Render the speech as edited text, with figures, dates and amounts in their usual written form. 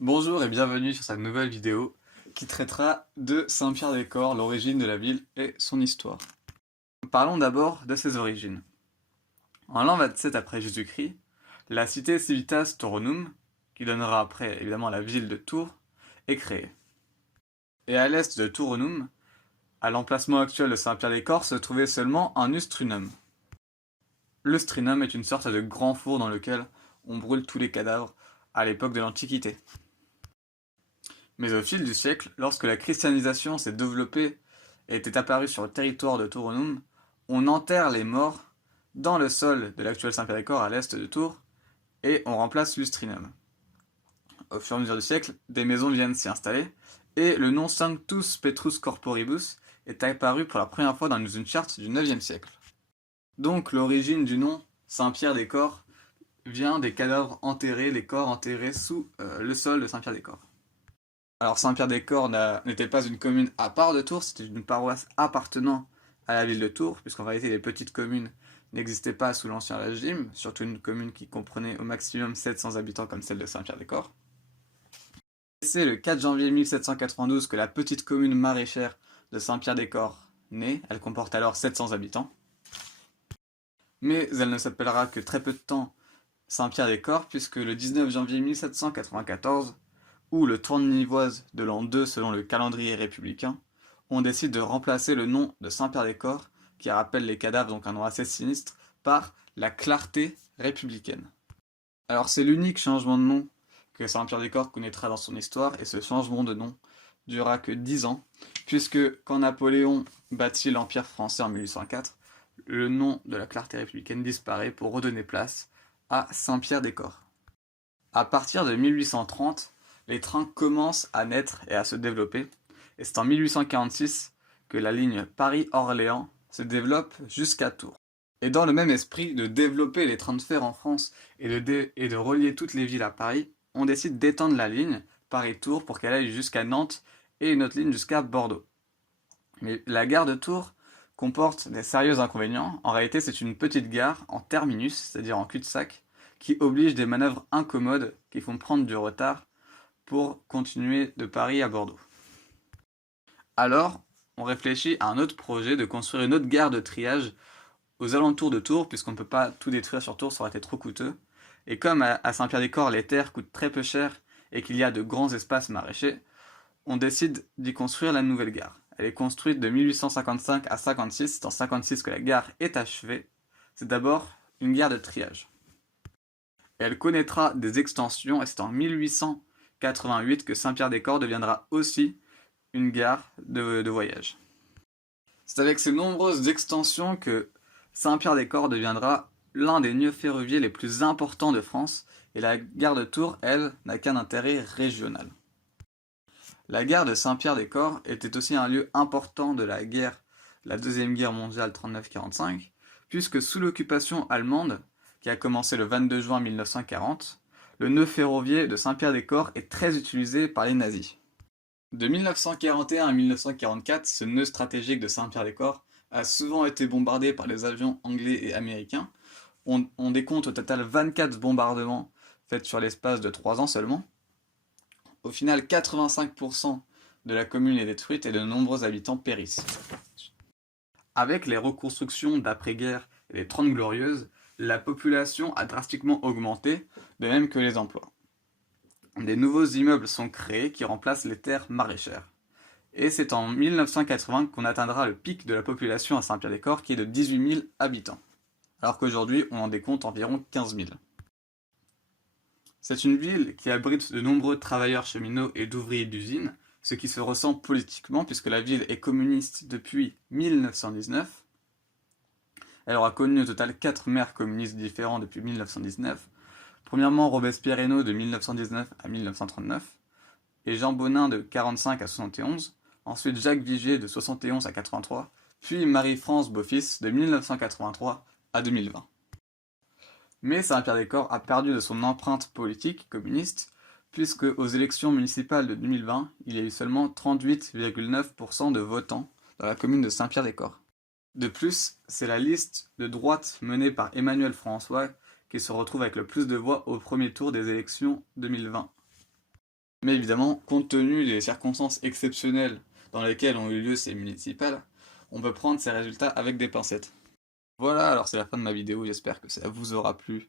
Bonjour et bienvenue sur cette nouvelle vidéo qui traitera de Saint-Pierre-des-Corps, l'origine de la ville et son histoire. Parlons d'abord de ses origines. En l'an 27 après Jésus-Christ, la cité Civitas Toronum, qui donnera après évidemment la ville de Tours, est créée. Et à l'est de Toronum, à l'emplacement actuel de Saint-Pierre-des-Corps, se trouvait seulement un ustrinum. L'ustrinum est une sorte de grand four dans lequel on brûle tous les cadavres à l'époque de l'Antiquité. Mais au fil du siècle, lorsque la christianisation s'est développée et était apparue sur le territoire de Toronum, on enterre les morts dans le sol de l'actuel Saint-Pierre-des-Corps à l'est de Tours et on remplace l'ustrinum. Au fur et à mesure du siècle, des maisons viennent s'y installer et le nom Sanctus Petrus Corporibus est apparu pour la première fois dans une charte du 9e siècle. Donc l'origine du nom Saint-Pierre-des-Corps vient des cadavres enterrés, les corps enterrés sous le sol de Saint-Pierre-des-Corps. Alors Saint-Pierre-des-Corps n'était pas une commune à part de Tours, c'était une paroisse appartenant à la ville de Tours, puisqu'en réalité les petites communes n'existaient pas sous l'Ancien Régime, surtout une commune qui comprenait au maximum 700 habitants comme celle de Saint-Pierre-des-Corps. C'est le 4 janvier 1792 que la petite commune maraîchère de Saint-Pierre-des-Corps naît, elle comporte alors 700 habitants. Mais elle ne s'appellera que très peu de temps Saint-Pierre-des-Corps, puisque le 19 janvier 1794, ou le tournivoise de l'an 2 selon le calendrier républicain, on décide de remplacer le nom de Saint-Pierre-des-Corps, qui rappelle les cadavres, donc un nom assez sinistre, par la clarté républicaine. Alors c'est l'unique changement de nom que Saint-Pierre-des-Corps connaîtra dans son histoire, et ce changement de nom durera que 10 ans, puisque quand Napoléon bâtit l'Empire français en 1804, le nom de la clarté républicaine disparaît pour redonner place à Saint-Pierre-des-Corps. À partir de 1830, les trains commencent à naître et à se développer, et c'est en 1846 que la ligne Paris-Orléans se développe jusqu'à Tours. Et dans le même esprit de développer les trains de fer en France et de relier toutes les villes à Paris, on décide d'étendre la ligne Paris-Tours pour qu'elle aille jusqu'à Nantes et une autre ligne jusqu'à Bordeaux. Mais la gare de Tours comporte des sérieux inconvénients. En réalité, c'est une petite gare en terminus, c'est-à-dire en cul-de-sac, qui oblige des manœuvres incommodes qui font prendre du retard pour continuer de Paris à Bordeaux. Alors, on réfléchit à un autre projet de construire une autre gare de triage aux alentours de Tours, puisqu'on ne peut pas tout détruire sur Tours, ça aurait été trop coûteux. Et comme à Saint-Pierre-des-Corps, les terres coûtent très peu cher et qu'il y a de grands espaces maraîchers, on décide d'y construire la nouvelle gare. Elle est construite de 1855 à 56, c'est en 56 que la gare est achevée. C'est d'abord une gare de triage. Et elle connaîtra des extensions, et c'est en 1888 que Saint-Pierre-des-Corps deviendra aussi une gare de voyage. C'est avec ces nombreuses extensions que Saint-Pierre-des-Corps deviendra l'un des nœuds ferroviaires les plus importants de France, et la gare de Tours, elle, n'a qu'un intérêt régional. La gare de Saint-Pierre-des-Corps était aussi un lieu important de la Deuxième Guerre mondiale 39-45, puisque sous l'occupation allemande, qui a commencé le 22 juin 1940, le nœud ferroviaire de Saint-Pierre-des-Corps est très utilisé par les nazis. De 1941 à 1944, ce nœud stratégique de Saint-Pierre-des-Corps a souvent été bombardé par les avions anglais et américains. On décompte au total 24 bombardements faits sur l'espace de 3 ans seulement. Au final, 85% de la commune est détruite et de nombreux habitants périssent. Avec les reconstructions d'après-guerre et les 30 glorieuses, la population a drastiquement augmenté, de même que les emplois. Des nouveaux immeubles sont créés qui remplacent les terres maraîchères. Et c'est en 1980 qu'on atteindra le pic de la population à Saint-Pierre-des-Corps qui est de 18 000 habitants, alors qu'aujourd'hui on en décompte environ 15 000. C'est une ville qui abrite de nombreux travailleurs cheminots et d'ouvriers d'usines, ce qui se ressent politiquement puisque la ville est communiste depuis 1919. Elle aura connu au total 4 maires communistes différents depuis 1919. Premièrement Robespierre Hénault de 1919 à 1939, et Jean Bonin de 45 à 71, ensuite Jacques Vigier de 71 à 83, puis Marie-France Beaufils de 1983 à 2020. Mais Saint-Pierre-des-Corps a perdu de son empreinte politique communiste, puisque aux élections municipales de 2020, il y a eu seulement 38,9% de votants dans la commune de Saint-Pierre-des-Corps. De plus, c'est la liste de droite menée par Emmanuel François qui se retrouve avec le plus de voix au premier tour des élections 2020. Mais évidemment, compte tenu des circonstances exceptionnelles dans lesquelles ont eu lieu ces municipales, on peut prendre ces résultats avec des pincettes. Voilà, alors c'est la fin de ma vidéo, j'espère que ça vous aura plu.